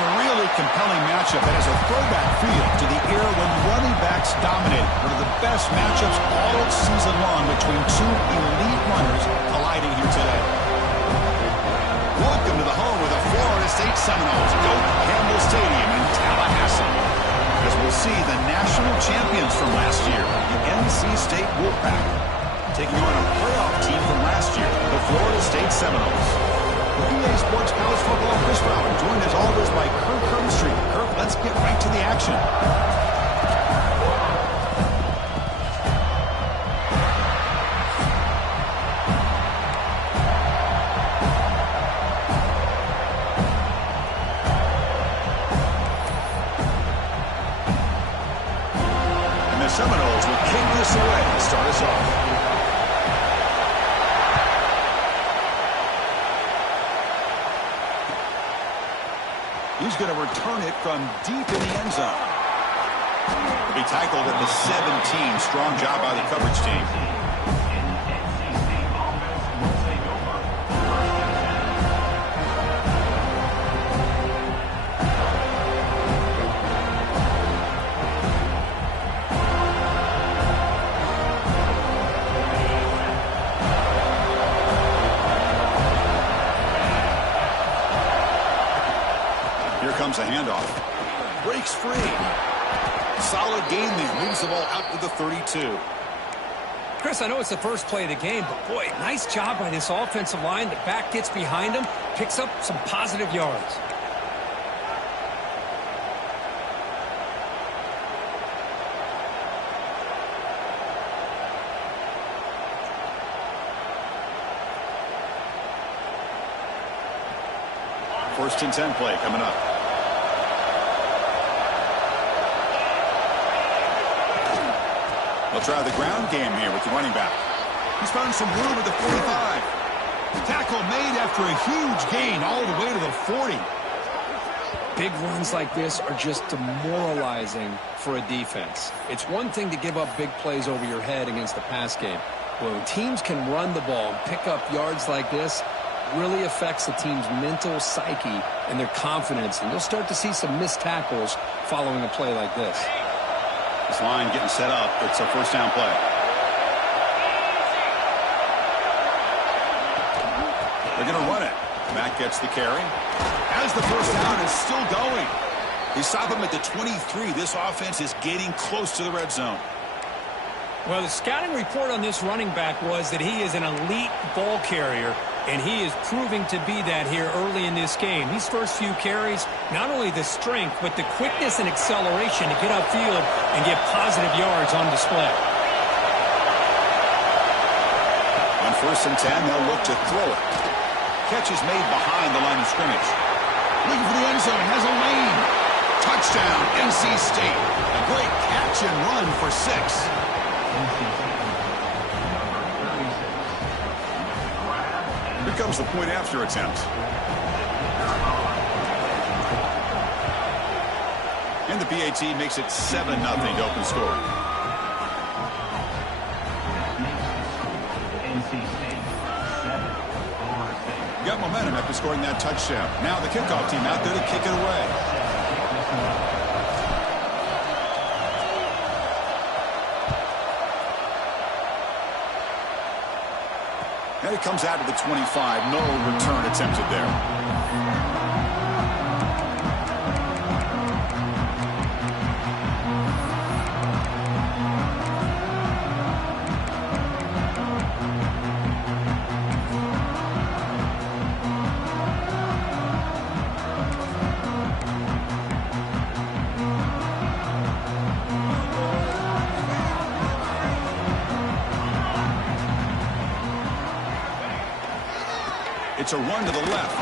a really compelling matchup that has a throwback feel to the era when running backs dominated. One of the best matchups all season long between two elite runners colliding here today. Welcome to the home of the Florida State Seminoles, Doak Campbell Stadium in Tallahassee. As we'll see the national champions from last year, the NC State Wolfpack, taking on a playoff team from last year, the Florida State Seminoles. EA Sports College Football, Chris Brown, joined as always by Kirk Herbstreit. Kirk, let's get right to the action. And the Seminoles will kick this away to start us off. He's going to return it from deep in the end zone. He'll be tackled at the 17. Strong job by the coverage team. Comes a handoff. Breaks free. Solid gain there. Moves the ball out to the 32. Chris, I know it's the first play of the game, but boy, nice job by this offensive line. The back gets behind him, picks up some positive yards. First and 10 play coming up. They'll try the ground game here with the running back. He's found some room at the 45. Tackle made after a huge gain all the way to the 40. Big runs like this are just demoralizing for a defense. It's one thing to give up big plays over your head against the pass game. When teams can run the ball and pick up yards like this, really affects the team's mental psyche and their confidence. And you'll start to see some missed tackles following a play like this. This line getting set up. It's a first down play. They're going to run it. Matt gets the carry. As the first down is still going. They stop him at the 23. This offense is getting close to the red zone. Well, the scouting report on this running back was that he is an elite ball carrier, and he is proving to be that here early in this game. These first few carries, not only the strength, but the quickness and acceleration to get upfield and get positive yards on display. On first and 10, they'll look to throw it. Catch is made behind the line of scrimmage. Looking for the end zone, has a lane. Touchdown, NC State. A great catch and run for 6. Here comes the point after attempt. And the PAT makes it 7-0 to open score. Got momentum after scoring that touchdown. Now the kickoff team out there to kick it away. And it comes out to the 25. No return attempted there. It's a run to the left.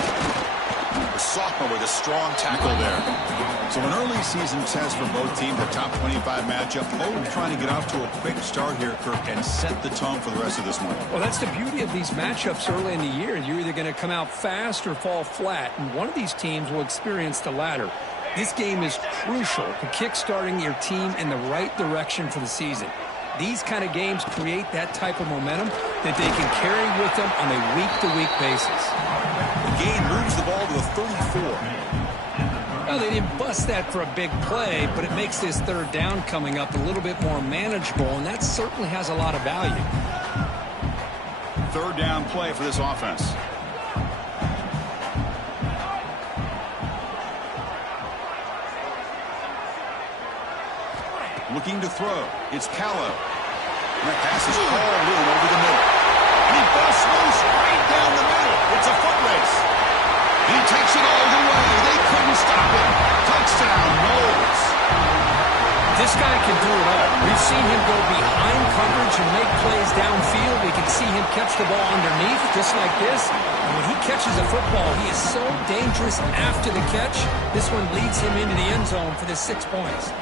The sophomore with a strong tackle there. So an early season test for both teams, a top 25 matchup. Both trying to get off to a quick start here, Kirk, and set the tone for the rest of this one. Well, that's the beauty of these matchups early in the year. You're either going to come out fast or fall flat, and one of these teams will experience the latter. This game is crucial to kick-starting your team in the right direction for the season. These kind of games create that type of momentum that they can carry with them on a week-to-week basis. The gain moves the ball to the 34. Well, they didn't bust that for a big play, but it makes this third down coming up a little bit more manageable, and that certainly has a lot of value. Third down play for this offense. Looking to throw. It's Callow. And that pass is hauled in over the middle. And he busts loose right down the middle. It's a foot race. He takes it all the way. They couldn't stop him. Touchdown, Knowles. This guy can do it all. We've seen him go behind coverage and make plays downfield. We can see him catch the ball underneath, just like this. And when he catches a football, he is so dangerous after the catch. This one leads him into the end zone for the 6 points.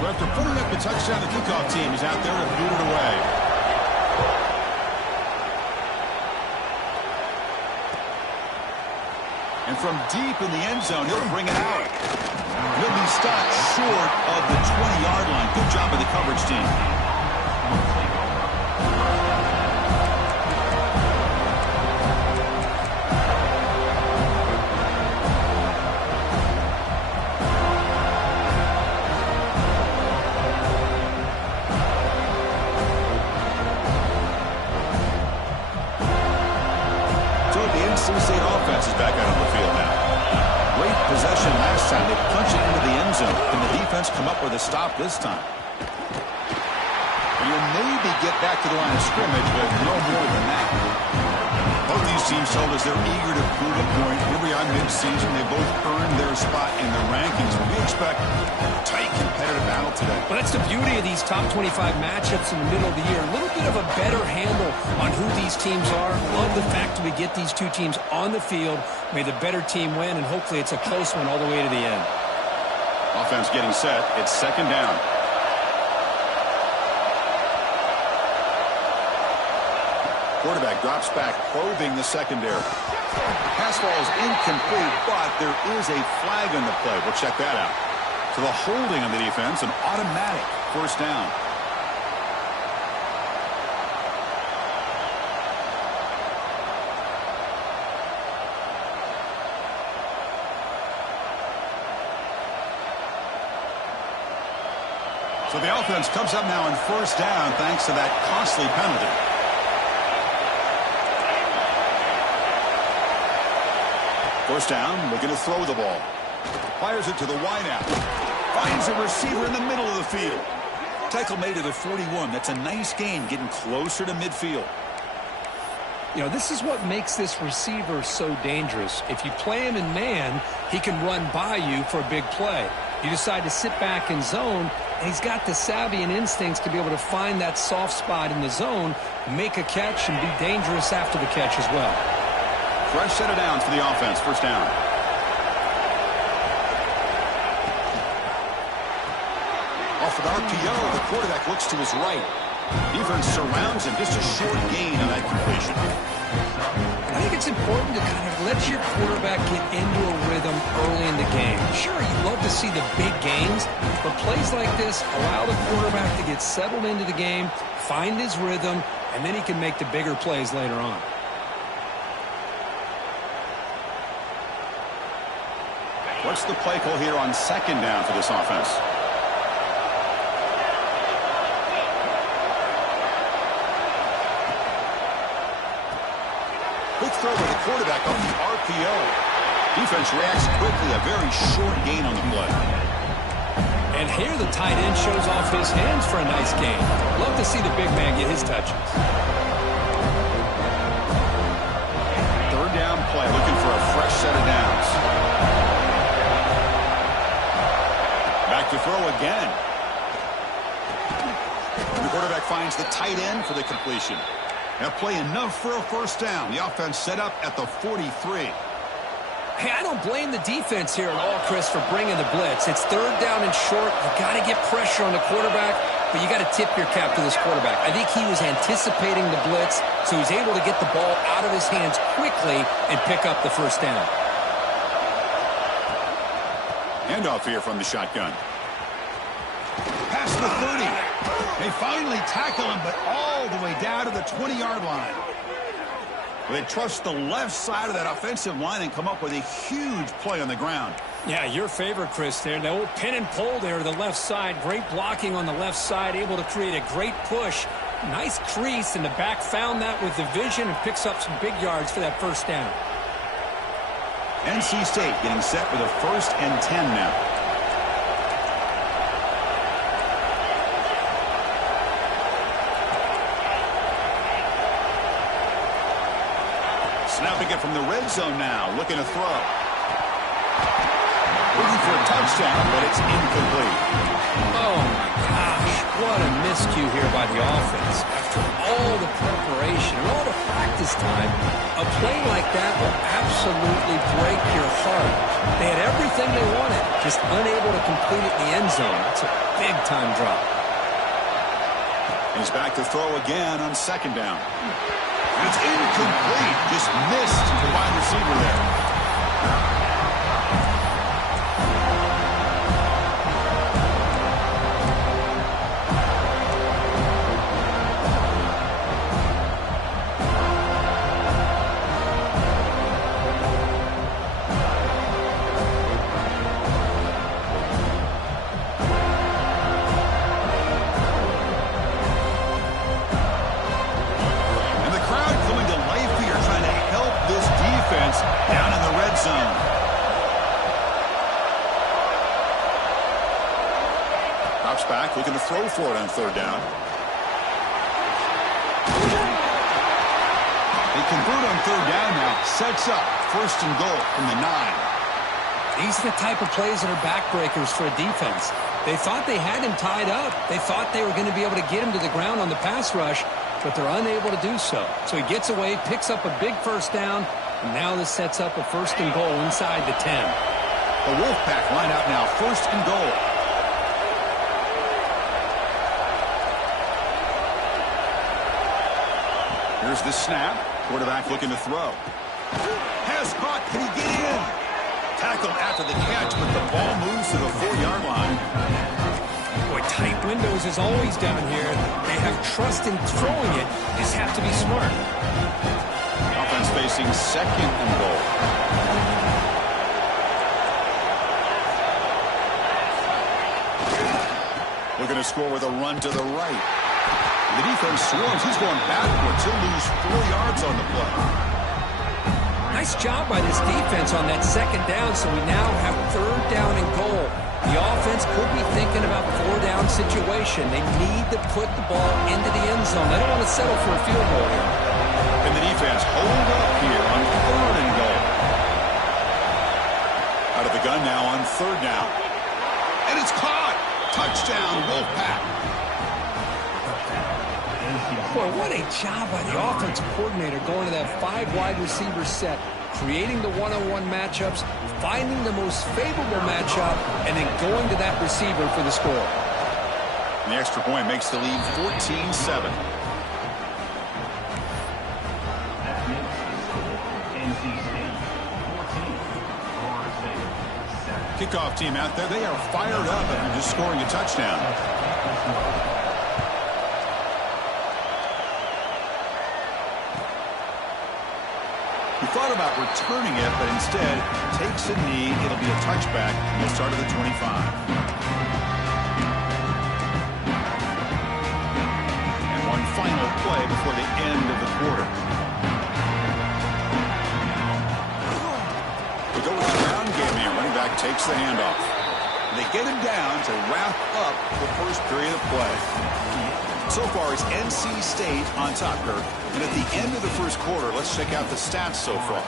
So after putting up the touchdown, the kickoff team is out there to boot it away. And from deep in the end zone, he'll bring it out. He'll be stopped short of the 20-yard line. Good job of the coverage team. NC State offense is back out on the field now. Great possession last time. They punch it into the end zone. Can the defense come up with a stop this time? And you'll maybe get back to the line of scrimmage, but no more than that. Both these teams told us they're eager to prove a point. Here we are mid-season. They both earned their spot in the rankings. We expect a tight, competitive battle today. Well, that's the beauty of these top 25 matchups in the middle of the year. A little bit of a better handle on who these teams are. Love the fact that we get these two teams on the field. May the better team win, and hopefully it's a close one all the way to the end. Offense getting set. It's second down. Quarterback drops back, probing the secondary. Pass ball is incomplete, but there is a flag on the play. We'll check that out. So the holding on the defense, an automatic first down. So the offense comes up now on first down thanks to that costly penalty. First down, looking to throw the ball. Fires it to the wideout. Finds a receiver in the middle of the field. Tackle made at a 41. That's a nice gain, getting closer to midfield. You know, this is what makes this receiver so dangerous. If you play him in man, he can run by you for a big play. You decide to sit back in zone, and he's got the savvy and instincts to be able to find that soft spot in the zone, make a catch, and be dangerous after the catch as well. Fresh set of downs for the offense. First down. Off an RPO, the quarterback looks to his right. Defense surrounds him. Just a short gain on that completion. I think it's important to kind of let your quarterback get into a rhythm early in the game. Sure, you'd love to see the big gains, but plays like this allow the quarterback to get settled into the game, find his rhythm, and then he can make the bigger plays later on. What's the play call here on second down for this offense? Quick throw by the quarterback off the RPO. Defense reacts quickly. A very short gain on the play. And here the tight end shows off his hands for a nice gain. Love to see the big man get his touches. Third down play, looking for a fresh set of downs. Back to throw again. And the quarterback finds the tight end for the completion. That play enough for a first down. The offense set up at the 43. Hey, I don't blame the defense here at all, Chris, for bringing the blitz. It's third down and short. You got to get pressure on the quarterback, but you got to tip your cap to this quarterback. I think he was anticipating the blitz, so he's able to get the ball out of his hands quickly and pick up the first down. Handoff here from the shotgun. Past the 30. They finally tackle him, but all the way down to the 20-yard line. They trust the left side of that offensive line and come up with a huge play on the ground. Yeah, your favorite, Chris, there. The old pin and pull there to the left side. Great blocking on the left side, able to create a great push. Nice crease, and the back found that with the vision and picks up some big yards for that first down. NC State getting set with a 1st and 10 now. Snapping it from the red zone now, looking to throw. Looking for a touchdown, but it's incomplete. Oh, my gosh. What a miscue here by the offense. After all the preparation and all the practice time, a play like that will absolutely break your heart. They had everything they wanted, just unable to complete it in the end zone. It's a big-time drop. He's back to throw again on 2nd down. And it's incomplete. Just missed the wide receiver there. Down in the red zone. Drops back, looking to throw for it on 3rd down. They convert on 3rd down now. Sets up 1st and goal from the 9. These are the type of plays that are backbreakers for a defense. They thought they had him tied up. They thought they were going to be able to get him to the ground on the pass rush, but they're unable to do so. So he gets away, picks up a big 1st down, and now this sets up a 1st and goal inside the 10. The Wolfpack line out now, 1st and goal. Here's the snap. Quarterback looking to throw. Has caught. Can he get in? Tackled after the catch, but the ball moves to the 4-yard line. Boy, tight windows is always down here. They have trust in throwing it. Just have to be smart. Offense facing 2nd and goal. Looking to score with a run to the right. The defense swarms. He's going backwards. He'll lose 4 yards on the play. Nice job by this defense on that 2nd down, so we now have 3rd down and goal. The offense could be thinking about 4-down situation. They need to put the ball into the end zone. They don't want to settle for a field goal here. And the defense hold up here on 3rd and goal. Out of the gun now on 3rd down. And it's caught. Touchdown, Wolfpack. Boy, what a job by the offensive coordinator going to that 5 wide receiver set, creating the one-on-one matchups, finding the most favorable matchup, and then going to that receiver for the score. And the extra point makes the lead 14-7. Kickoff team out there, they are fired up after just scoring a touchdown. He thought about returning it, but instead takes a knee. It'll be a touchback. He'll start at the 25. And one final play before the end of the quarter. We go with the ground game here. Running back takes the handoff. They get him down to wrap up the first period of play. So far, it's NC State on top, Kirk. And at the end of the first quarter, let's check out the stats so far.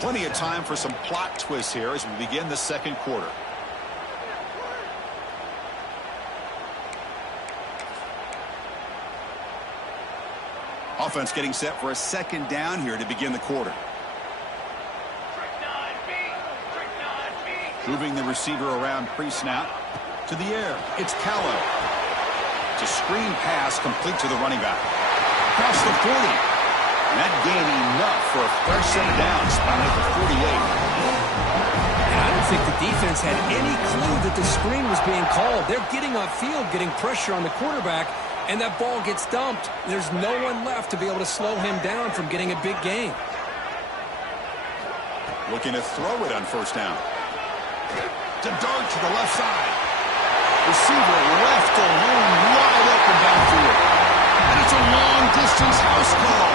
Plenty of time for some plot twists here as we begin the second quarter. Offense getting set for a 2nd down here to begin the quarter. Moving the receiver around pre-snap to the air. It's Callow. It's a screen pass complete to the running back. Across the 40. And that gained enough for a fresh set of downs, spotted at the 48. And I don't think the defense had any clue that the screen was being called. They're getting upfield, getting pressure on the quarterback, and that ball gets dumped. There's no one left to be able to slow him down from getting a big gain. Looking to throw it on 1st down. To dart to the left side. Receiver left alone, wide open downfield. And it's a long-distance house call.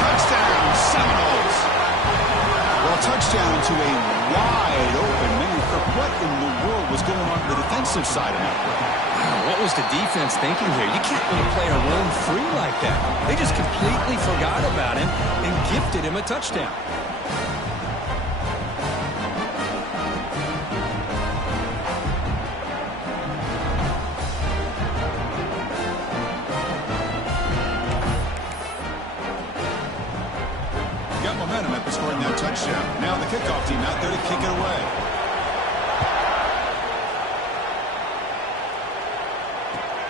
Touchdown, Seminoles. Well, touchdown to a wide open man. What in the world was going on the defensive side of that play? Wow, what was the defense thinking here? You can't let a player roam free like that. They just completely forgot about him and gifted him a touchdown. Got momentum after scoring that touchdown. Now the kickoff team out there to kick it away.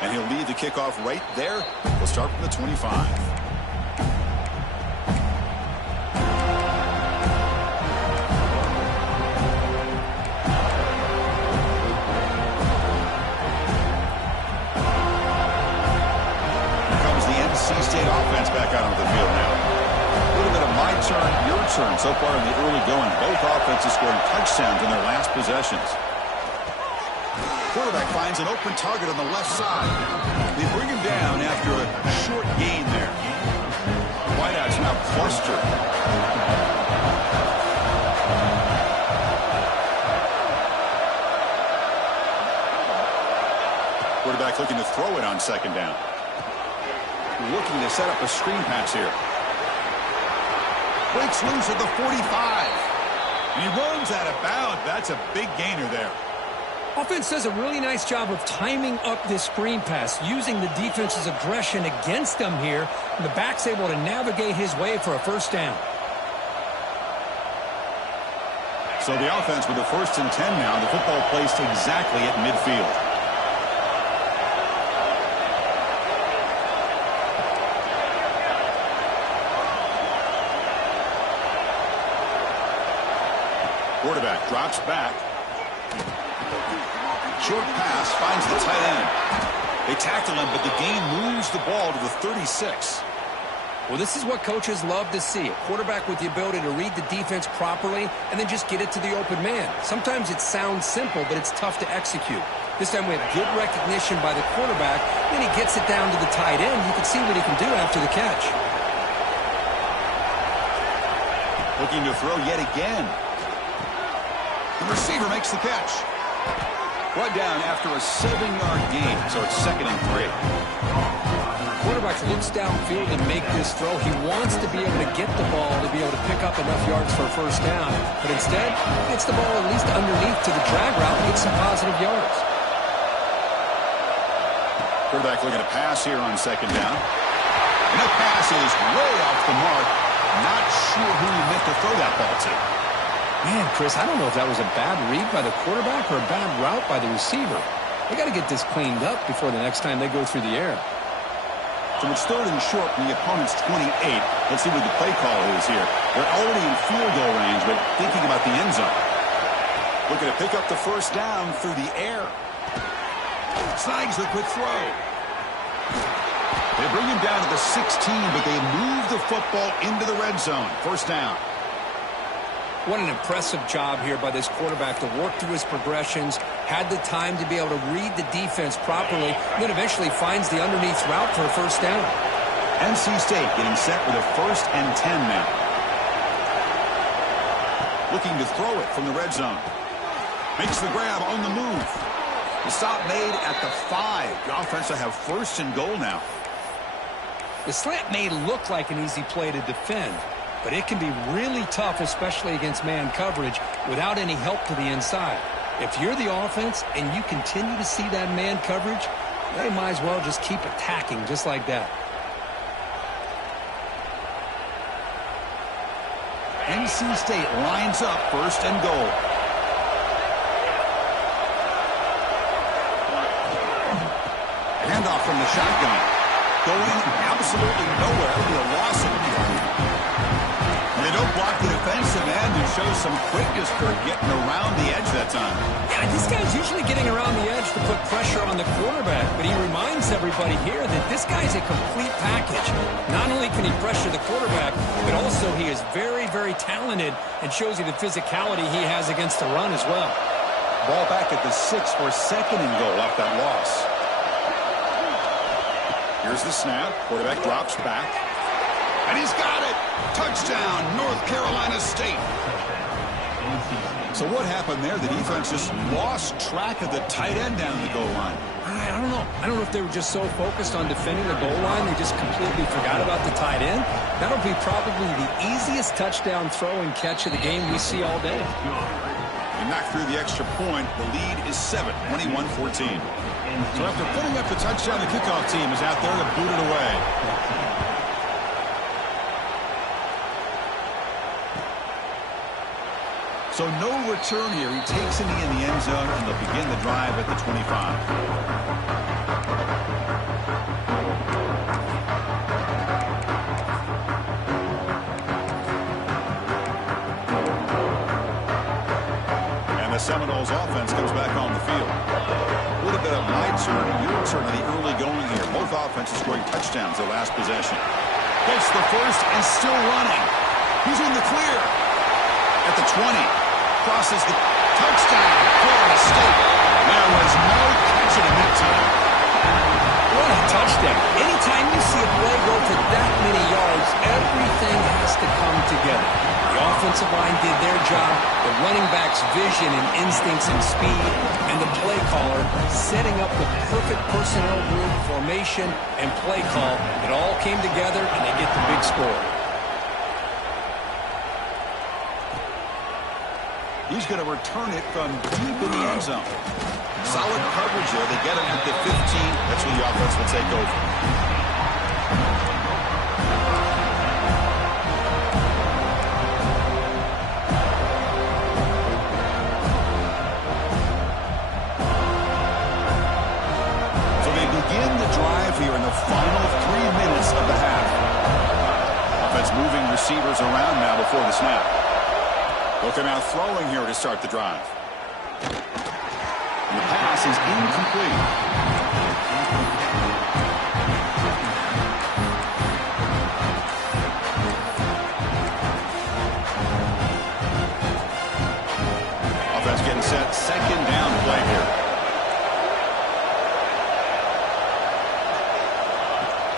And he'll lead the kickoff right there. We'll start from the 25. Here comes the NC State offense back out onto the field now. A little bit of my turn, your turn so far in the early going. Both offenses scoring touchdowns in their last possessions. Quarterback finds an open target on the left side. They bring him down after a short gain there. Wideouts now clustered. Quarterback looking to throw it on second down. Looking to set up a screen pass here. Breaks loose at the 45. And he runs out of bounds. That's a big gainer there. Offense does a really nice job of timing up this screen pass, using the defense's aggression against them here. And the back's able to navigate his way for a first down. So the offense with the 1st and 10 now. The football placed exactly at midfield. Quarterback drops back. Short pass finds the tight end. They tackle him, but the gain moves the ball to the 36. Well, this is what coaches love to see. A quarterback with the ability to read the defense properly and then just get it to the open man. Sometimes it sounds simple, but it's tough to execute. This time we have good recognition by the quarterback. Then he gets it down to the tight end. You can see what he can do after the catch. Looking to throw yet again. The receiver makes the catch. Brought down after a 7-yard gain, so it's 2nd and 3. Quarterback looks downfield to make this throw. He wants to be able to get the ball to be able to pick up enough yards for a first down. But instead, he gets the ball at least underneath to the drag route and gets some positive yards. Quarterback looking to pass here on 2nd down. And that pass is way off the mark. Not sure who he meant to throw that ball to. Man, Chris, I don't know if that was a bad read by the quarterback or a bad route by the receiver. They got to get this cleaned up before the next time they go through the air. So it's 3rd and short from the opponent's 28. Let's see what the play call is here. They're already in field goal range, but thinking about the end zone. Looking to pick up the first down through the air. Snags the quick throw. They bring him down to the 16, but they move the football into the red zone. First down. What an impressive job here by this quarterback to work through his progressions, had the time to be able to read the defense properly, and then eventually finds the underneath route for a first down. NC State getting set with a 1st and 10 now. Looking to throw it from the red zone. Makes the grab on the move. The stop made at the 5. The offense will have 1st and goal now. The slant may look like an easy play to defend, but it can be really tough, especially against man coverage, without any help to the inside. If you're the offense and you continue to see that man coverage, they might as well just keep attacking just like that. NC State lines up 1st and goal. Handoff from the shotgun. Going absolutely nowhere. It'll be a loss of the yard. They don't block the defensive end and show some quickness for getting around the edge that time. Yeah, this guy's usually getting around the edge to put pressure on the quarterback, but he reminds everybody here that this guy's a complete package. Not only can he pressure the quarterback, but also he is very, very talented and shows you the physicality he has against the run as well. Ball back at the 6 for 2nd and goal off that loss. Here's the snap. Quarterback drops back. And he's got it. Touchdown, North Carolina State. So what happened there? The defense just lost track of the tight end down the goal line. I don't know. I don't know if they were just so focused on defending the goal line, they just completely forgot about the tight end. That'll be probably the easiest touchdown throw and catch of the game we see all day. He knocked through the extra point. The lead is 7, 21-14. So after putting up the touchdown, the kickoff team is out there to boot it away. So no return here. He takes it in the end zone, and they'll begin the drive at the 25. And the Seminoles offense comes back on the field. A little bit of my turn, your turn in the early going here. Both offenses scoring touchdowns their last possession. Gets the first and still running. He's in the clear. At the 20. Crosses the touchdown. Florida State. There was no catching him that time. What a touchdown. Anytime you see a play go for that many yards, everything has to come together. The offensive line did their job, the running back's vision and instincts and speed, and the play caller setting up the perfect personnel group, formation, and play call. It all came together, and they get the big score. He's going to return it from deep in the end zone. Solid coverage there. They get him at the 15. That's where the offense will take over. So they begin the drive here in the final 3 minutes of the half. Offense moving receivers around now before the snap. Looking out throwing here to start the drive. And the pass is incomplete. Offense getting set. 2nd down play here.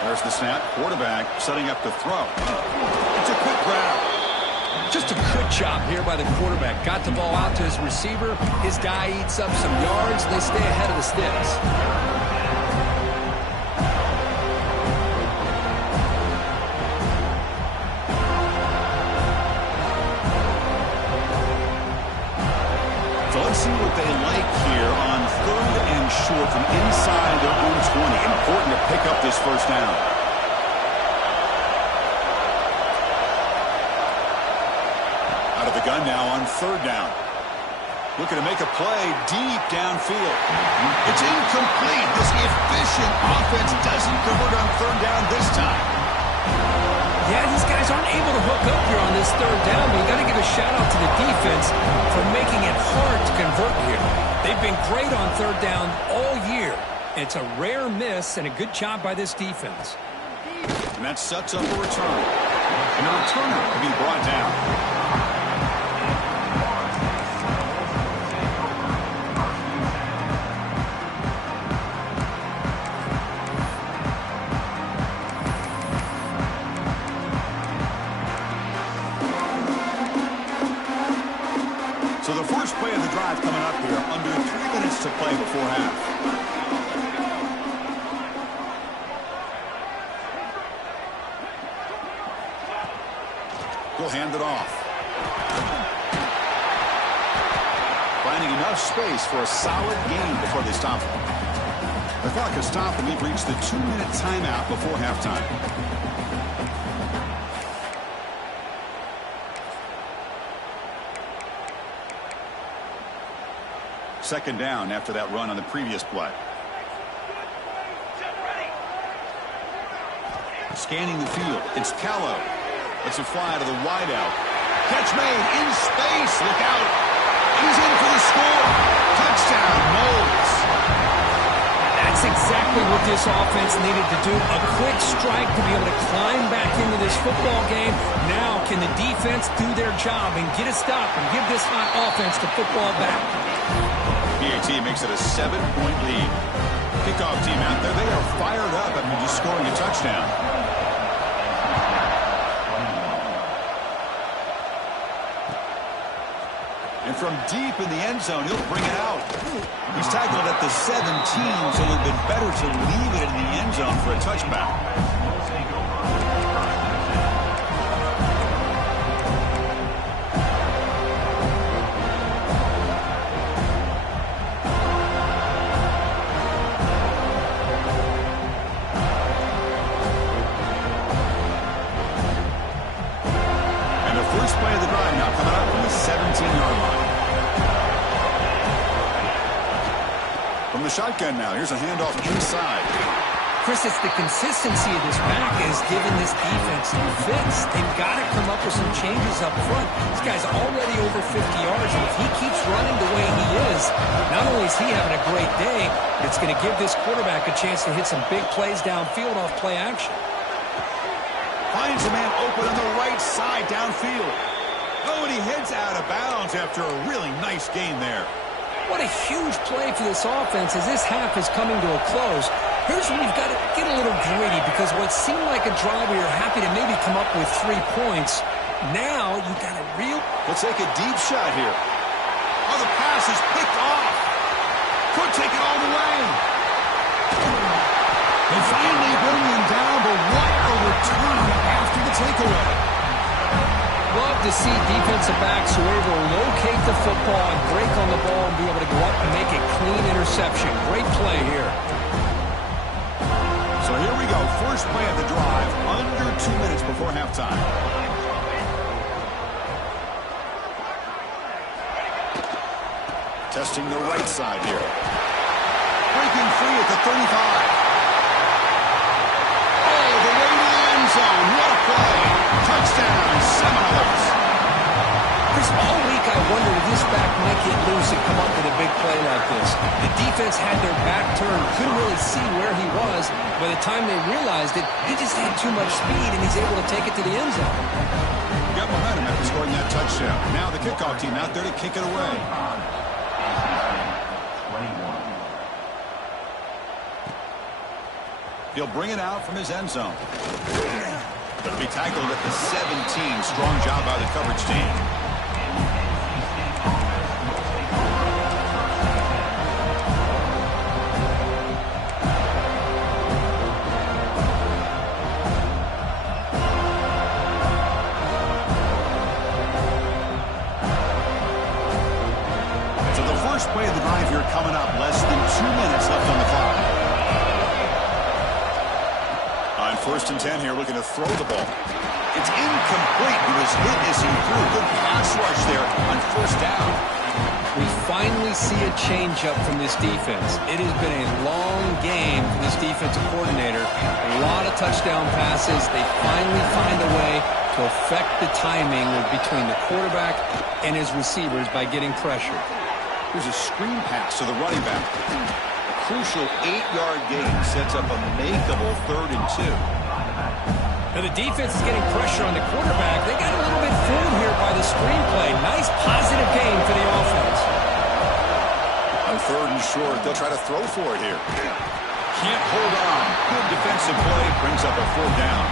There's the snap. Quarterback setting up to throw. It's a quick grab. Just a good job here by the quarterback. Got the ball out to his receiver. His guy eats up some yards. They stay ahead of the sticks. So let's see what they like here on 3rd and short from inside their own 20. Important to pick up this first down. Gun now on 3rd down. Looking to make a play deep downfield. It's incomplete. This efficient offense doesn't convert on 3rd down this time. Yeah, these guys aren't able to hook up here on this 3rd down, but you got to give a shout out to the defense for making it hard to convert here. They've been great on 3rd down all year. It's a rare miss and a good job by this defense. And that sets up a return. And the returner will be brought down. So the first play of the drive coming up here, under 3 minutes to play before half. He'll hand it off. Finding enough space for a solid gain before they stop him. The clock has stopped and we've reached the 2-minute timeout before halftime. Second down after that run on the previous play. Scanning the field. It's Callow. Let's it fly to the wideout. Catch made in space. Look out. He's in for the score. Touchdown, Knowles. That's exactly what this offense needed to do. A quick strike to be able to climb back into this football game. Now can the defense do their job and get a stop and give this hot offense the football back? PAT makes it a 7-point lead. Kickoff team out there, they are fired up after just scoring a touchdown. And from deep in the end zone, he'll bring it out. He's tackled at the 17, so it would have been better to leave it in the end zone for a touchback. Play of the drive now coming up from the 17-yard line. From the shotgun now, here's a handoff inside. Chris, it's the consistency of this back is giving this defense some fits. They've got to come up with some changes up front. This guy's already over 50 yards, and if he keeps running the way he is, not only is he having a great day, but it's going to give this quarterback a chance to hit some big plays downfield off play action. Finds a man open on the right side downfield. Oh, and he heads out of bounds after a really nice gain there. What a huge play for this offense as this half is coming to a close. Here's where you've got to get a little gritty because what seemed like a drive where you're happy to maybe come up with 3 points, now you've got a real... Let's take a deep shot here. Oh, the pass is picked off. Could take it all the way. They finally bring him down, but what a return after the takeaway. Love to see defensive backs who are able to locate the football and break on the ball and be able to go up and make a clean interception. Great play here. So here we go. First play of the drive, under 2 minutes before halftime. Testing the right side here. Breaking free at the 35. Zone. What a play. Touchdown, Seminoles. Chris, all week I wondered if this back might get loose and come up with a big play like this. The defense had their back turned, couldn't really see where he was. By the time they realized it, he just had too much speed, and he's able to take it to the end zone. Got momentum after scoring that touchdown. Now the kickoff team out there to kick it away. He'll bring it out from his end zone. It'll be tackled at the 17. Strong job by the coverage team. So the first play of the drive here coming up. Less than 2 minutes left on the clock. First and 10 here, looking to throw the ball. It's incomplete. He was hit as he threw. Good pass rush there on first down. We finally see a change-up from this defense. It has been a long game for this defensive coordinator. A lot of touchdown passes. They finally find a way to affect the timing between the quarterback and his receivers by getting pressure. Here's a screen pass to the running back. Crucial 8-yard gain sets up a makeable 3rd and 2. Now the defense is getting pressure on the quarterback. They got a little bit fooled here by the screenplay. Nice positive gain for the offense. On 3rd and short, they'll try to throw for it here. Can't hold on. Good defensive play brings up a 4th down.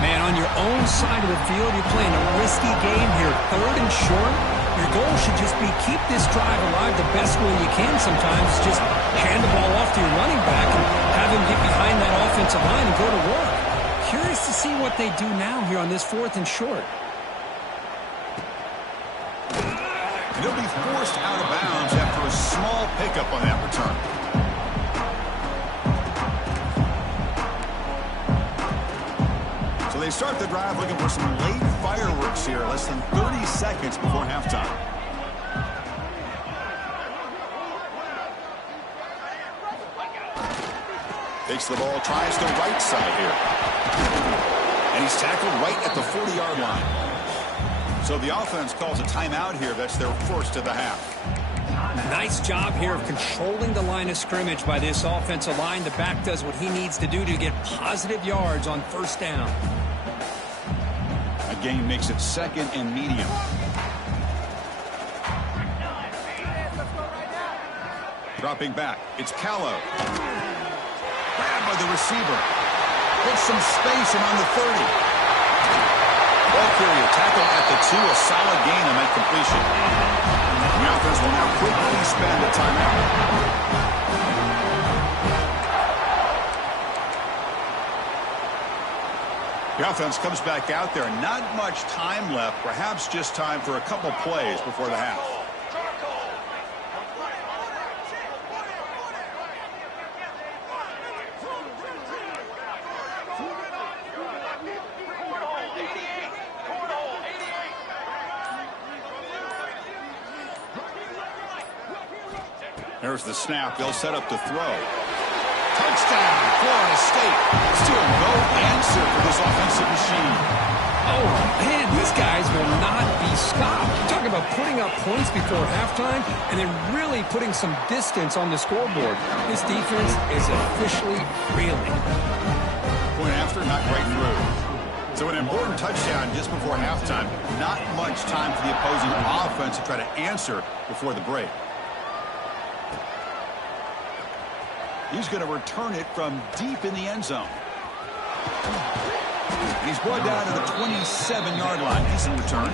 Man, on your own side of the field, you're playing a risky game here. 3rd and short. Your goal should just be keep this drive alive the best way you can sometimes. Just hand the ball off to your running back and have him get behind that offensive line and go to work. Curious to see what they do now here on this 4th and short. And he'll be forced out of bounds after a small pickup on that return. So they start the drive looking for some late fireworks here, less than 30 seconds before halftime. Takes the ball, tries the right side here. And he's tackled right at the 40-yard line. So the offense calls a timeout here. That's their first of the half. Nice job here of controlling the line of scrimmage by this offensive line. The back does what he needs to do to get positive yards on first down. That gain makes it 2nd and medium. Dropping back. It's Callow. Grabbed by the receiver. Puts some space around the 30. Ball carrier tackle at the 2. A solid gain on that completion. The offense will now quickly spend a timeout. The offense comes back out there. Not much time left. Perhaps just time for a couple plays before the half. There's the snap. They'll set up to throw. Touchdown, Florida State. Still no answer for this offensive machine. Oh, man, these guys will not be stopped. You're talking about putting up points before halftime and then really putting some distance on the scoreboard. This defense is officially reeling. Point after, not right through. So an important touchdown just before halftime. Not much time for the opposing offense to try to answer before the break. He's going to return it from deep in the end zone. He's brought down to the 27-yard line. Decent return.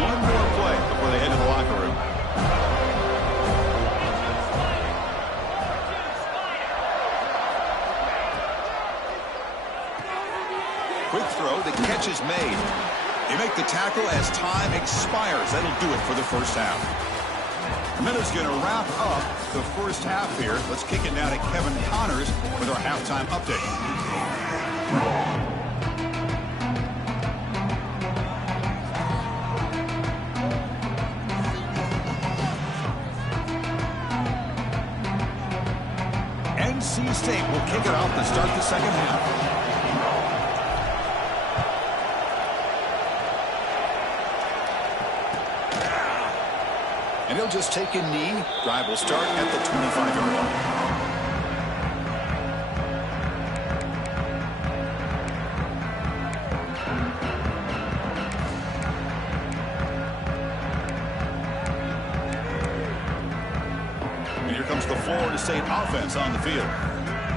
One more play before they head to the locker room. Quick throw, the catch is made. They make the tackle as time expires. That'll do it for the first half. And then it's going to wrap up the first half here. Let's kick it down to Kevin Connors with our halftime update. NC State will kick it off to start the second half. And he'll just take a knee. Drive will start at the 25-yard line. And here comes the Florida State offense on the field.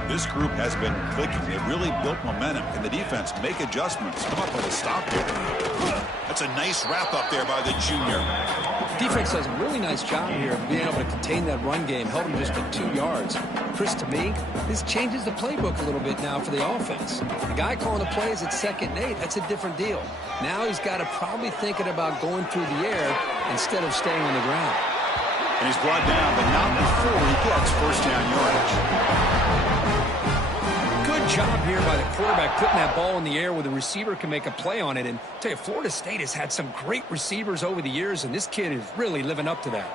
This group has been clicking. They've really built momentum. Can the defense make adjustments? Come up with a stop here. That's a nice wrap up there by the junior. Defense does a really nice job here of being able to contain that run game, held him just at 2 yards. Chris, to me, this changes the playbook a little bit now for the offense. The guy calling the plays at 2nd and 8, that's a different deal. Now he's got to probably thinking about going through the air instead of staying on the ground. And he's brought down, but not before he gets first down yardage. Good job here by the quarterback putting that ball in the air where the receiver can make a play on it. And I'll tell you, Florida State has had some great receivers over the years, and this kid is really living up to that.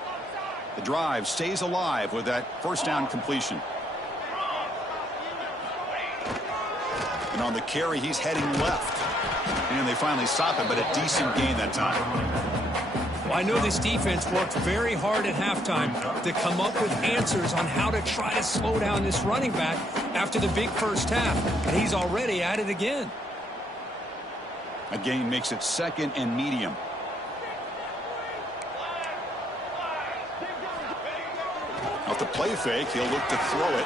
The drive stays alive with that first down completion. And on the carry, he's heading left. And they finally stop him, but a decent gain that time. Well, I know this defense worked very hard at halftime to come up with answers on how to try to slow down this running back after the big first half, and he's already at it again. A gain makes it 2nd and medium. Off the play fake, he'll look to throw it.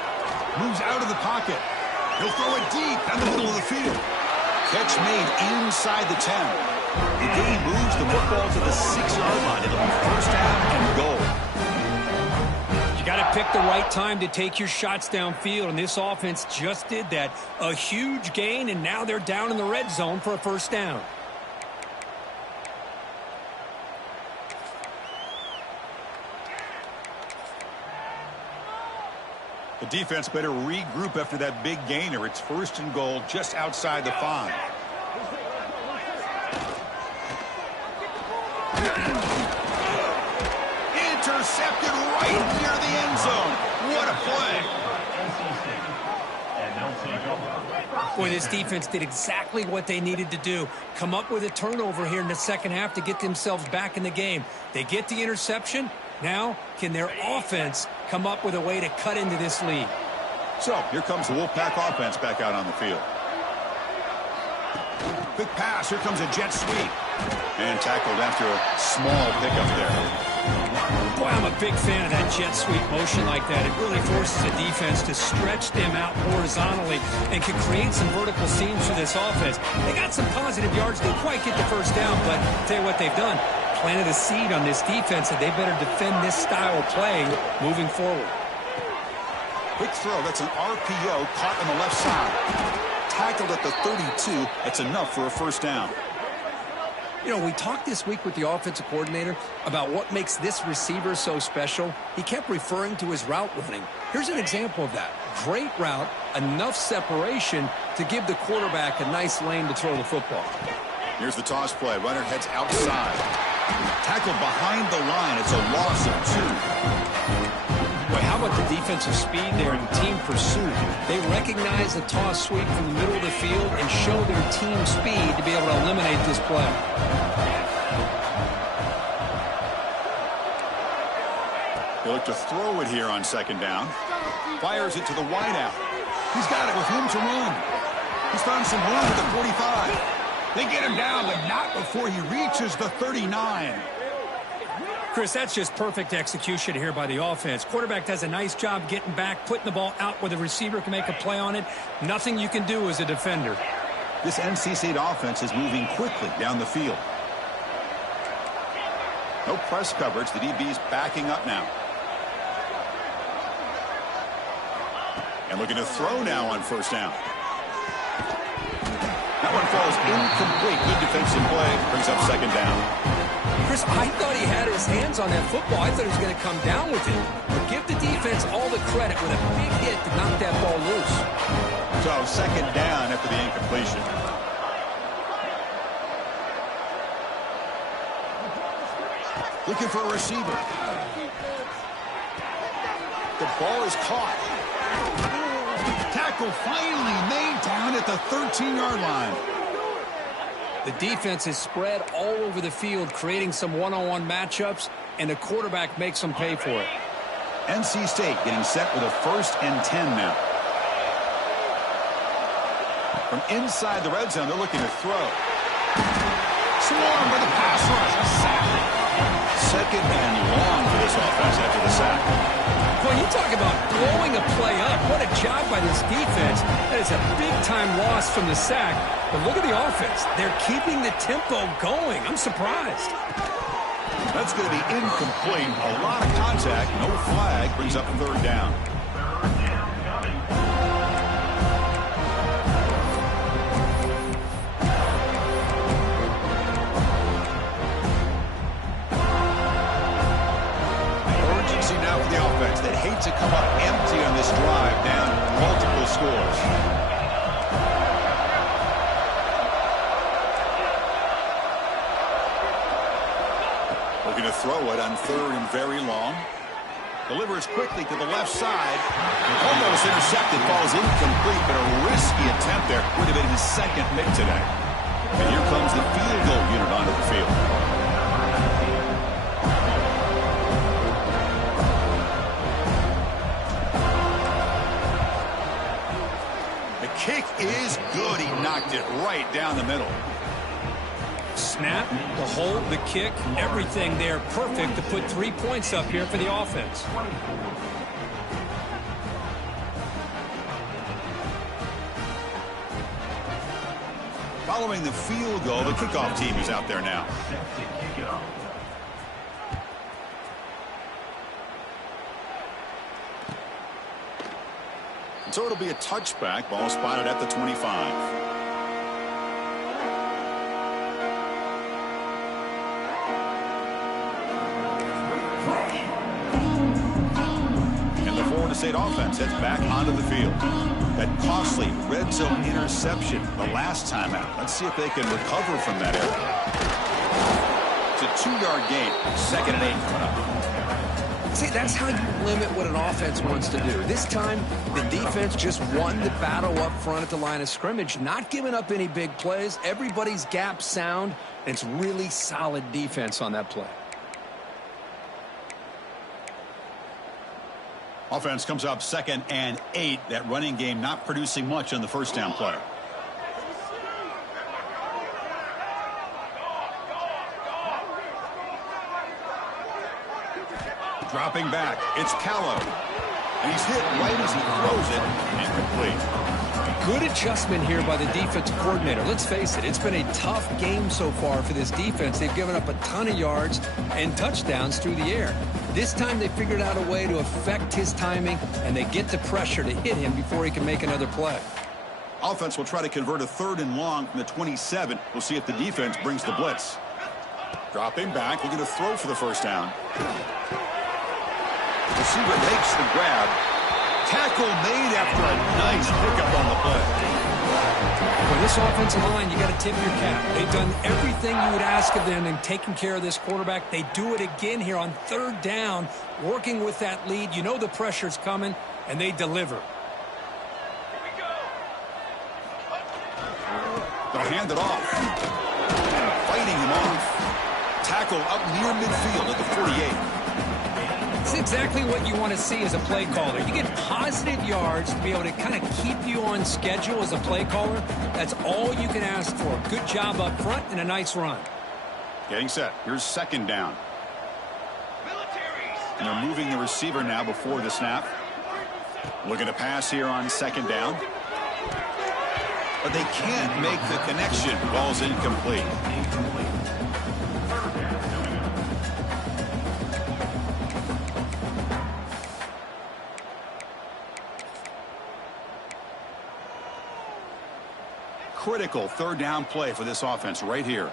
Moves out of the pocket. He'll throw it deep down the middle of the field. Catch made inside the 10. The game moves the football to the 6-yard line. It'll be first down and goal. You got to pick the right time to take your shots downfield, and this offense just did that. A huge gain, and now they're down in the red zone for a first down. The defense better regroup after that big gainer. It's 1st and goal just outside the 5. Intercepted right near the end zone. What a play. Boy, this defense did exactly what they needed to do. Come up with a turnover here in the second half to get themselves back in the game. They get the interception. Now, can their offense come up with a way to cut into this lead? So here comes the Wolfpack offense back out on the field. Quick pass. Here comes a jet sweep. And tackled after a small pickup there. Boy, I'm a big fan of that jet sweep motion like that. It really forces a defense to stretch them out horizontally and can create some vertical seams for this offense. They got some positive yards. Didn't quite get the first down, but I'll tell you what they've done. Planted a seed on this defense, and they better defend this style of play moving forward. Quick throw. That's an RPO caught on the left side. Tackled at the 32. That's enough for a first down. You know, we talked this week with the offensive coordinator about what makes this receiver so special. He kept referring to his route running. Here's an example of that. Great route, enough separation to give the quarterback a nice lane to throw the football. Here's the toss play. Runner heads outside. Tackled behind the line. It's a loss of 2. Boy, how about the defensive speed there and team pursuit? They recognize the toss sweep from the middle of the field and show their team speed to be able to eliminate this play. They look to throw it here on second down. Fires it to the wideout. He's got it with him to run. He's found some room at the 45. They get him down, but not before he reaches the 39. Chris, that's just perfect execution here by the offense. Quarterback does a nice job getting back, putting the ball out where the receiver can make a play on it. Nothing you can do as a defender. This NC State offense is moving quickly down the field. No press coverage. The DB's backing up now. And looking to throw now on first down. That one falls incomplete. Good defensive play. Brings up second down. Chris, I thought he had his hands on that football. I thought he was going to come down with it. But give the defense all the credit with a big hit to knock that ball loose. So second down after the incompletion. Looking for a receiver. The ball is caught. Tackle finally made down at the 13-yard line. The defense is spread all over the field, creating some one-on-one matchups, and the quarterback makes them pay for it. NC State getting set with a 1st and 10 now. From inside the red zone, they're looking to throw. Swarmed by the pass rush. A sack. Second and long for this offense after the sack. Well, you talk about blowing a play up. What a job by this defense. That is a big-time loss from the sack. But look at the offense. They're keeping the tempo going. I'm surprised. That's going to be incomplete. A lot of contact. No flag. Brings up third down. Now for the offense that hates to come up empty on this drive, down multiple scores. Looking to throw it on 3rd and very long. Delivers quickly to the left side. Almost intercepted. Falls incomplete, but a risky attempt there. Would have been his second pick today. And here comes the field goal unit onto the field. Kick is good. He knocked it right down the middle. Snap, the hold, the kick, everything there perfect to put 3 points up here for the offense. Following the field goal, the kickoff team is out there now. So it'll be a touchback. Ball spotted at the 25. And the Florida State offense heads back onto the field. That costly red zone interception the last time out. Let's see if they can recover from that error. It's a 2-yard gain. 2nd and 8 coming up. See, that's how you limit what an offense wants to do. This time, the defense just won the battle up front at the line of scrimmage, not giving up any big plays. Everybody's gap sound, and it's really solid defense on that play. Offense comes up 2nd and 8. That running game not producing much on the first down play. Dropping back, it's Callow. And he's hit right as he throws it. Incomplete. Good adjustment here by the defensive coordinator. Let's face it, it's been a tough game so far for this defense. They've given up a ton of yards and touchdowns through the air. This time they figured out a way to affect his timing, and they get the pressure to hit him before he can make another play. Offense will try to convert a 3rd and long from the 27. We'll see if the defense brings the blitz. Dropping back, looking to throw for the first down. Receiver makes the grab. Tackle made after a nice pickup on the play. For this offensive line, you got to tip your cap. They've done everything you would ask of them in taking care of this quarterback. They do it again here on 3rd down, working with that lead. You know the pressure's coming, and they deliver. They'll hand it off. Fighting him off. Tackle up near midfield at the 48. It's exactly what you want to see as a play caller. You get positive yards to be able to kind of keep you on schedule as a play caller. That's all you can ask for. Good job up front and a nice run. Getting set. Here's 2nd down. And they're moving the receiver now before the snap. Looking to pass here on 2nd down. But they can't make the connection. Ball's incomplete. Critical 3rd down play for this offense right here.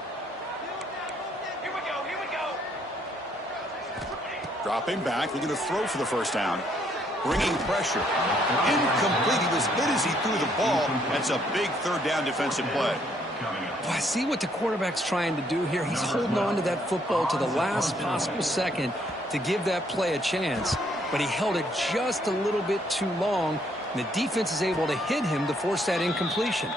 Here we go. Dropping back, looking to throw for the first down. Bringing pressure. Incomplete. He was hit as he threw the ball. That's a big 3rd down defensive play. Well, I see what the quarterback's trying to do here. He's holding on to that football to the last possible second to give that play a chance. But he held it just a little bit too long, and the defense is able to hit him to force that incompletion.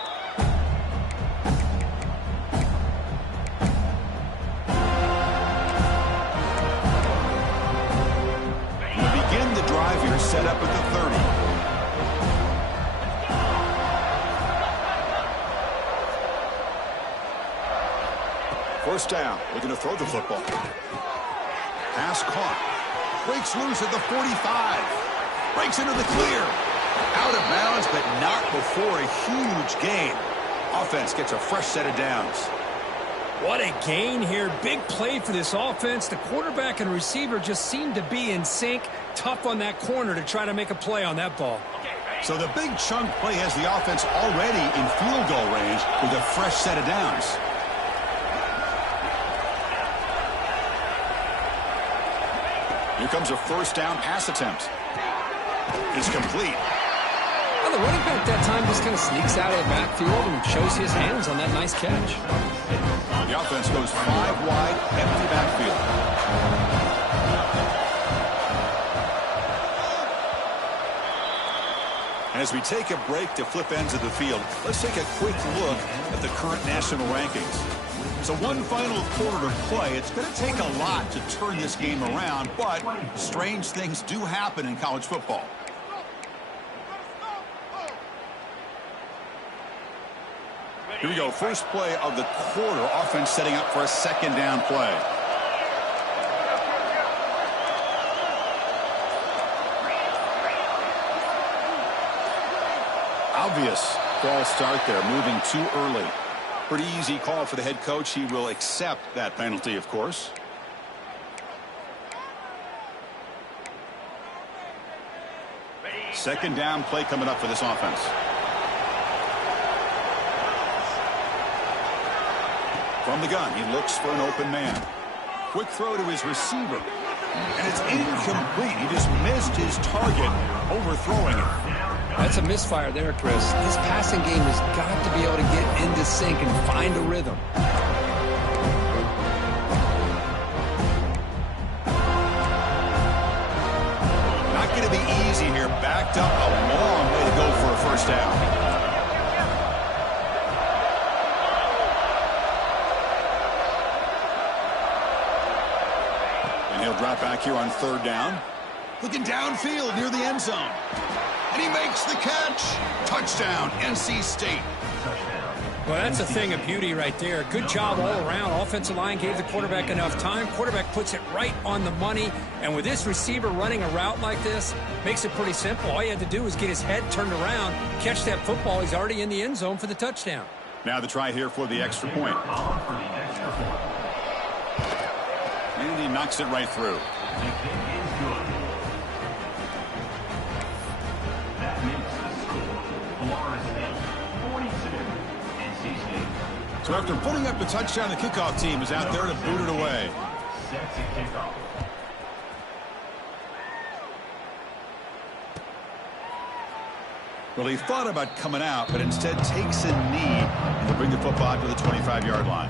Set up at the 30. First down, looking to throw the football. Pass caught. Breaks loose at the 45. Breaks into the clear. Out of bounds, but not before a huge gain. Offense gets a fresh set of downs. What a gain here. Big play for this offense. The quarterback and receiver just seem to be in sync. Tough on that corner to try to make a play on that ball. So the big chunk play has the offense already in field goal range with a fresh set of downs. Here comes a first down pass attempt. It's complete. Well, the running back that time just kind of sneaks out of the backfield and shows his hands on that nice catch. The offense goes 5 wide, empty backfield. As we take a break to flip ends of the field, let's take a quick look at the current national rankings. So one final quarter to play. It's going to take a lot to turn this game around, but strange things do happen in college football. Here we go. First play of the quarter. Offense setting up for a 2nd down play. Obvious false start there, moving too early. Pretty easy call for the head coach. He will accept that penalty, of course. Second down play coming up for this offense. From the gun, he looks for an open man. Quick throw to his receiver. And it's incomplete. He just missed his target, overthrowing it. That's a misfire there, Chris. This passing game has got to be able to get into sync and find a rhythm. Not going to be easy here. Backed up a long way to go for a first down. And he'll drop back here on 3rd down. Looking downfield near the end zone. And he makes the catch. Touchdown, NC State. Well, that's a thing of beauty right there. Good job all around. Offensive line gave the quarterback enough time. Quarterback puts it right on the money. And with this receiver running a route like this, makes it pretty simple. All you had to do was get his head turned around, catch that football. He's already in the end zone for the touchdown. Now the try here for the extra point. And he knocks it right through. So after putting up the touchdown, the kickoff team is out there to boot it away. Well, he thought about coming out, but instead takes a knee to bring the football to the 25-yard line.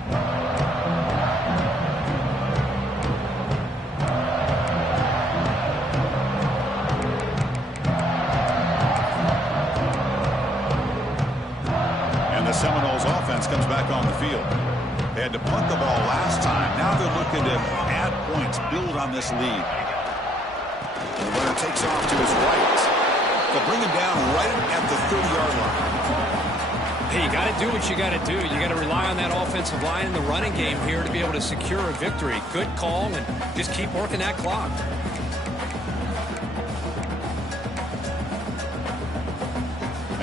The Seminoles offense comes back on the field. They had to punt the ball last time. Now they're looking to add points, build on this lead. And the runner takes off to his right. They'll bring him down right at the 30-yard line. Hey, you got to do what you got to do. You got to rely on that offensive line in the running game here to be able to secure a victory. Good call, and just keep working that clock.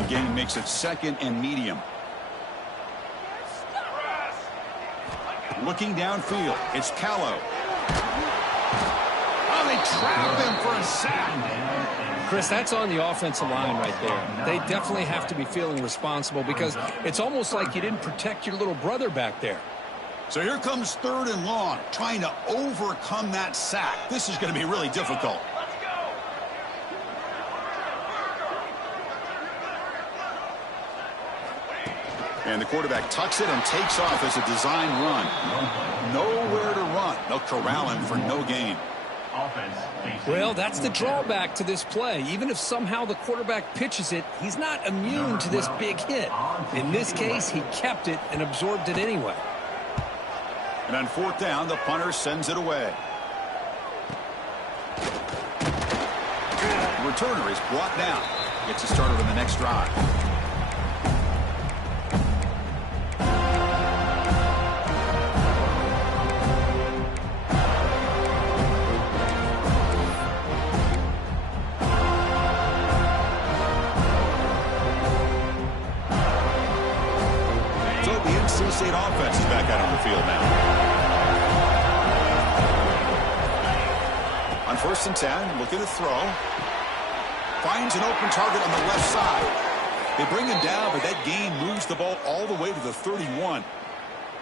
Again, makes it second and medium. Looking downfield, it's Callow. Oh, they trap him for a sack. Chris, that's on the offensive line right there. They definitely have to be feeling responsible because it's almost like you didn't protect your little brother back there. So here comes 3rd and long, trying to overcome that sack. This is going to be really difficult. And the quarterback tucks it and takes off as a design run. Nowhere to run. They'll corral him for no gain. Well, that's the drawback to this play. Even if somehow the quarterback pitches it, he's not immune to this big hit. In this case, he kept it and absorbed it anyway. And on 4th down, the punter sends it away. The returner is brought down. Gets it started on the next drive. State offense is back out on the field now. On 1st and 10, looking to throw. Finds an open target on the left side. They bring him down, but that gain moves the ball all the way to the 31.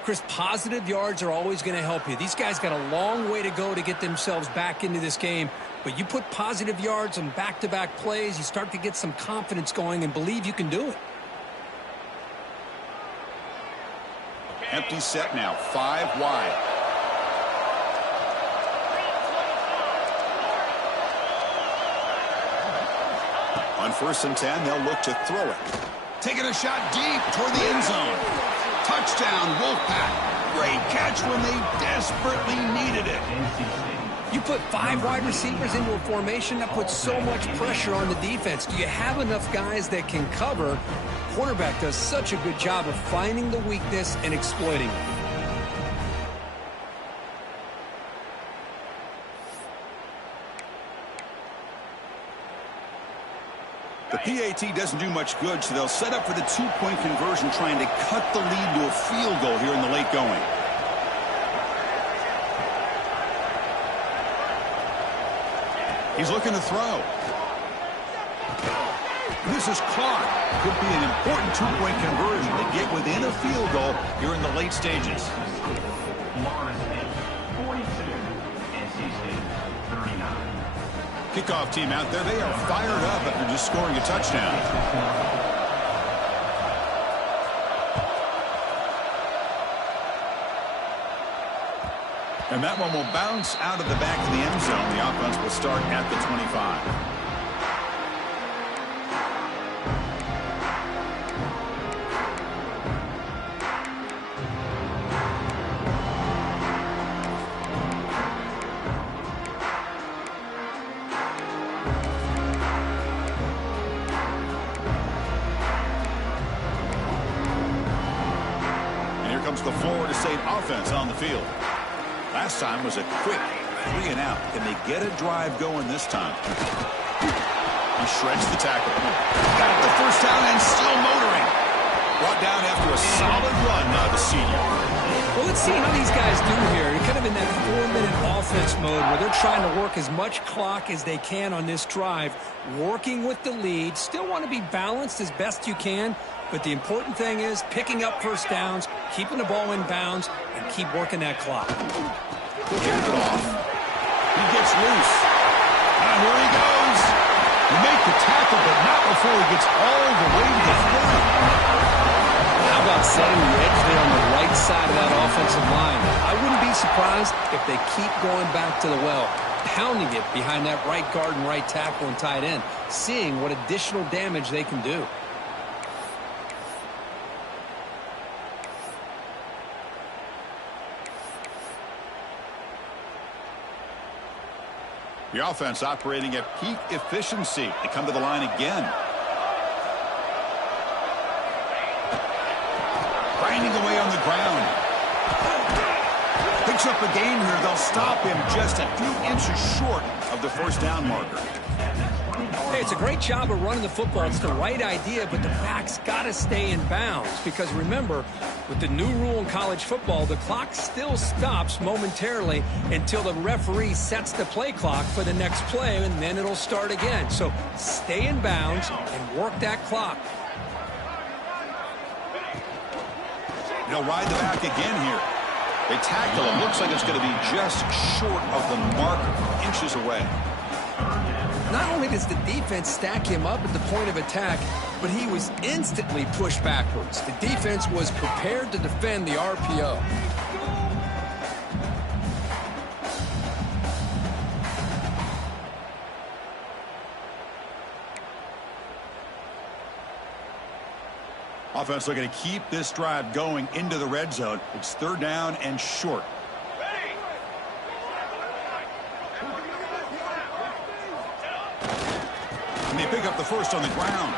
Chris, positive yards are always going to help you. These guys got a long way to go to get themselves back into this game, but you put positive yards on back-to-back plays, you start to get some confidence going and believe you can do it. Empty set now, 5 wide. On 1st and 10, they'll look to throw it. Taking a shot deep toward the end zone. Touchdown, Wolfpack. Great catch when they desperately needed it. You put 5 wide receivers into a formation that puts so much pressure on the defense. Do you have enough guys that can cover? Quarterback does such a good job of finding the weakness and exploiting it. The PAT doesn't do much good, so they'll set up for the 2-point conversion, trying to cut the lead to a field goal here in the late going. He's looking to throw. This is caught. Could be an important 2-point conversion to get within a field goal here in the late stages. Kickoff team out there. They are fired up after just scoring a touchdown. And that one will bounce out of the back of the end zone. The offense will start at the 25. comes the Florida State offense on the field. Last time was a quick 3 and out. Can they get a drive going this time? He shreds the tackle. Got the first down and still motoring. Brought down after a solid run by the senior. Well, let's see how these guys do here. They're kind of in that 4-minute offense mode where they're trying to work as much clock as they can on this drive, working with the lead. Still want to be balanced as best you can, but the important thing is picking up first downs, keeping the ball in bounds, and keep working that clock. He'll hand it off. He gets loose. And here he goes. He make the tackle, but not before he gets all the way to the 30. How about setting the edge there on the right side of that offensive line? I wouldn't be surprised if they keep going back to the well, pounding it behind that right guard and right tackle and tight end, seeing what additional damage they can do. The offense operating at peak efficiency. They come to the line again. Grinding away on the ground. Picks up a gain here. They'll stop him just a few inches short of the first down marker. Hey, it's a great job of running the football. It's the right idea, but the back's got to stay in bounds. Because remember, with the new rule in college football, the clock still stops momentarily until the referee sets the play clock for the next play, and then it'll start again. So stay in bounds and work that clock. They'll ride the back again here. They tackle him. Looks like it's going to be just short of the marker, inches away. Not only does the defense stack him up at the point of attack, but he was instantly pushed backwards. The defense was prepared to defend the RPO. Offense looking to keep this drive going into the red zone. It's 3rd down and short. And they pick up the first on the ground.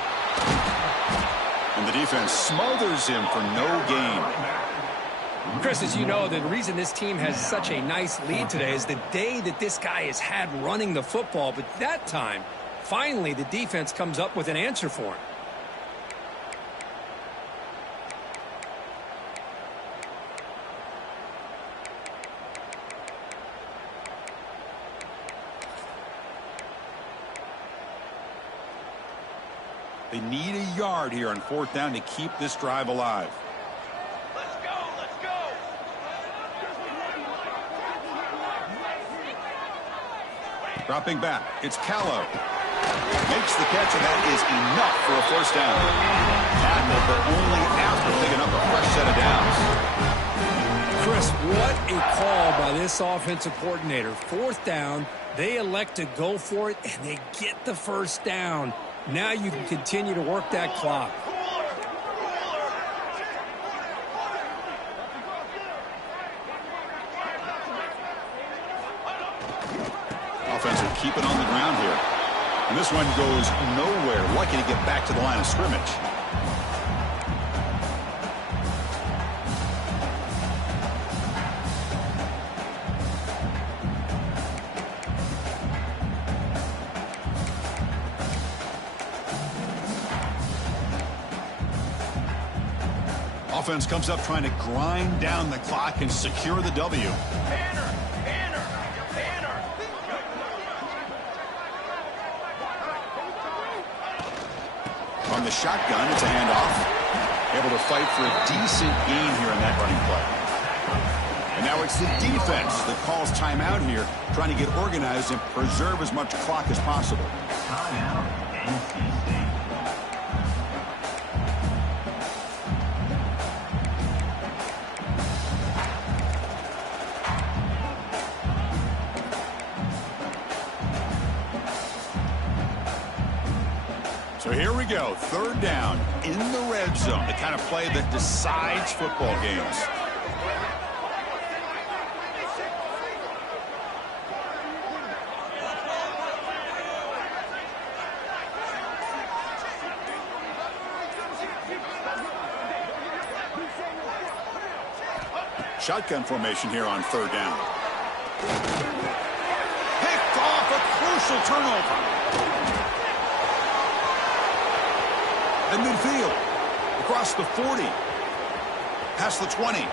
And the defense smothers him for no gain. Chris, as you know, the reason this team has such a nice lead today is the day that this guy has had running the football. But that time, finally, the defense comes up with an answer for him. They need a yard here on 4th down to keep this drive alive. Let's go, let's go. Dropping back, it's Callow. Makes the catch, and that is enough for a first down. And but only after picking up a fresh set of downs. Chris, what a call by this offensive coordinator. 4th down, they elect to go for it, and they get the first down. Now you can continue to work that clock. Offense will keep it on the ground here. And this one goes nowhere. Lucky to get back to the line of scrimmage. Offense comes up trying to grind down the clock and secure the W. Banner, banner, banner. From the shotgun, it's a handoff. Able to fight for a decent gain here in that running play. And now it's the defense that calls timeout here, trying to get organized and preserve as much clock as possible. Timeout, NC State. So here we go, 3rd down in the red zone, the kind of play that decides football games. Shotgun formation here on third down. Picked off, a crucial turnover. And midfield. Across the 40. Past the 20.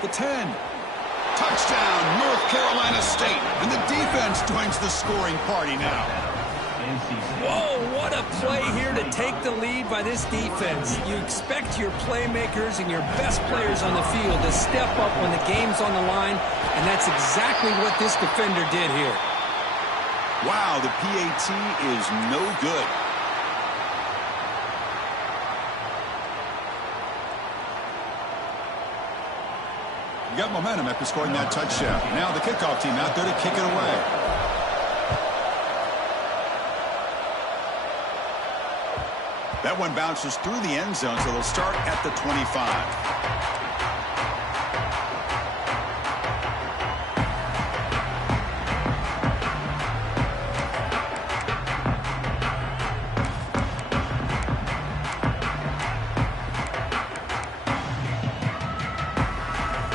The 10. Touchdown, North Carolina State. And the defense joins the scoring party now. Whoa, what a play here to take the lead by this defense. You expect your playmakers and your best players on the field to step up when the game's on the line, and that's exactly what this defender did here. Wow, the PAT is no good. You got momentum after scoring that touchdown. Now the kickoff team out there to kick it away. That one bounces through the end zone, so they'll start at the 25.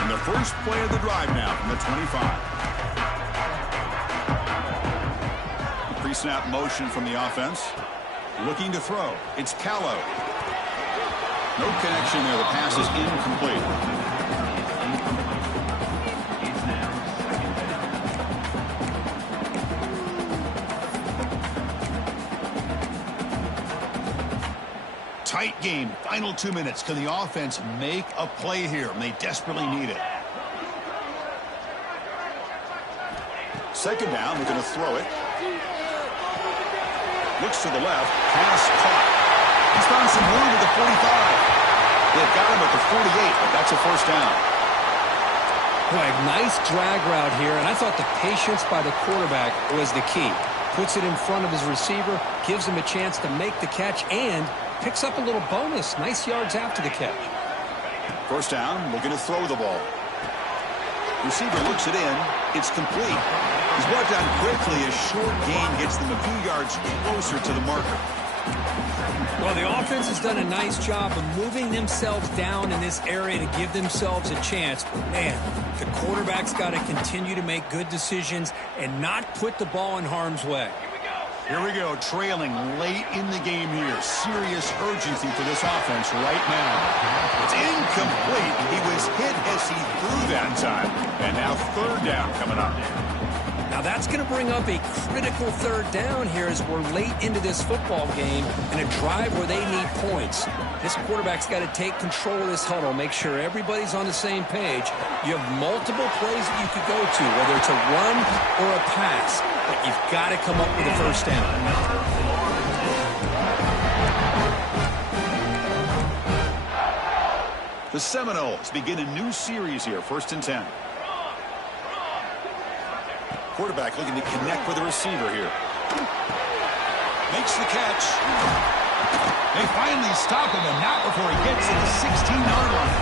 And the first play of the drive now from the 25. Pre-snap motion from the offense. Looking to throw. It's Callow. No connection there. The pass is incomplete. Tight game. Final 2 minutes. Can the offense make a play here? And they desperately need it. Second down. They're going to throw it. Looks to the left. Pass caught. He's found some room at the 45. They've got him at the 48, but that's a first down. Boy, nice drag route here, and I thought the patience by the quarterback was the key. Puts it in front of his receiver, gives him a chance to make the catch, and picks up a little bonus. Nice yards after the catch. First down, looking to throw the ball. Receiver looks it in. It's complete. He's brought down quickly. A short gain gets them a few yards closer to the marker. Well, the offense has done a nice job of moving themselves down in this area to give themselves a chance. But, man, the quarterback's got to continue to make good decisions and not put the ball in harm's way. Here we go, trailing late in the game here. Serious urgency for this offense right now. It's incomplete. He was hit as he threw that time. And now third down coming up. Now that's going to bring up a critical third down here as we're late into this football game in a drive where they need points. This quarterback's got to take control of this huddle, make sure everybody's on the same page. You have multiple plays that you could go to, whether it's a run or a pass, but you've got to come up with a first down. The Seminoles begin a new series here, 1st and 10. Quarterback looking to connect with the receiver here. Makes the catch. They finally stop him, and not before he gets to the 16-yard line.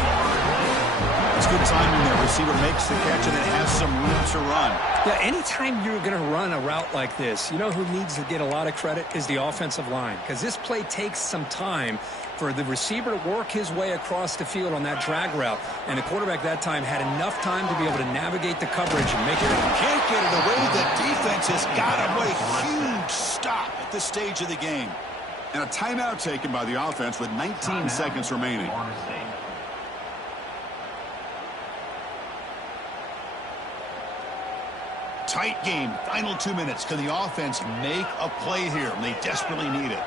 That's good timing there. Receiver makes the catch and then has some room to run. Yeah, anytime you're going to run a route like this, you know who needs to get a lot of credit is the offensive line, because this play takes some time for the receiver to work his way across the field on that drag route. And the quarterback that time had enough time to be able to navigate the coverage and make it. Can't get it away. The defense has got him. What a huge stop at this stage of the game. And a timeout taken by the offense with 19 seconds remaining. Tight game. Final 2 minutes. Can the offense make a play here? And they desperately need it.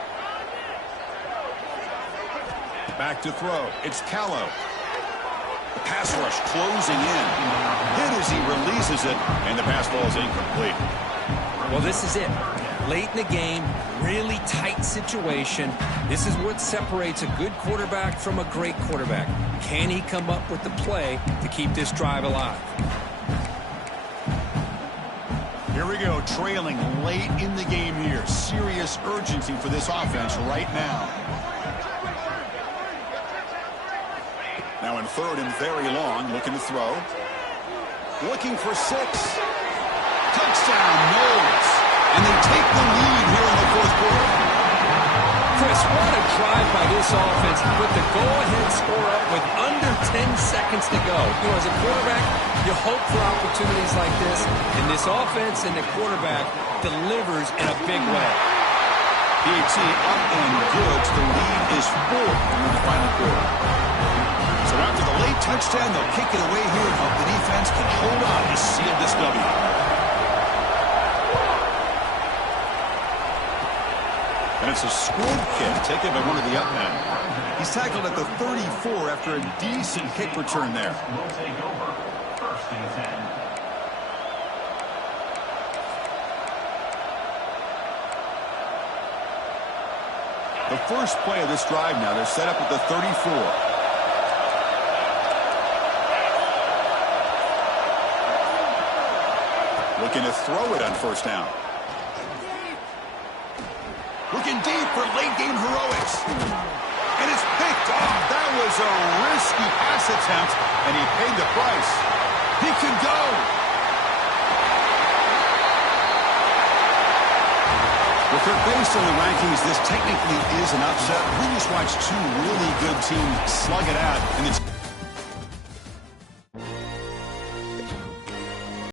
Back to throw. It's Callow. The pass rush closing in. Hit as he releases it, and the pass ball is incomplete. Well, this is it. Late in the game, really tight situation. This is what separates a good quarterback from a great quarterback. Can he come up with the play to keep this drive alive? Here we go, trailing late in the game here. Serious urgency for this offense right now. Now in third and very long, looking to throw. Looking for 6. Touchdown, Knowles. And they take the lead here in the fourth quarter. Chris, Davis, what a drive by this offense to put the go-ahead score up with under 10 seconds to go. You know, as a quarterback, you hope for opportunities like this, and this offense and the quarterback delivers in a big way. PAT up and good. The lead is 4 in the final quarter. So after the late touchdown, they'll kick it away here and hope the defense can hold on to seal this W. And it's a squib kick taken by one of the up men. He's tackled at the 34 after a decent kick return there. Will take over. First and 10. The first play of this drive now, they're set up at the 34. Looking to throw it on first down. Looking deep for late-game heroics. And it's picked off. That was a risky pass attempt, and he paid the price. He can go. Well, Kirk, based on the rankings, this technically is an upset. We just watched two really good teams slug it out, and it's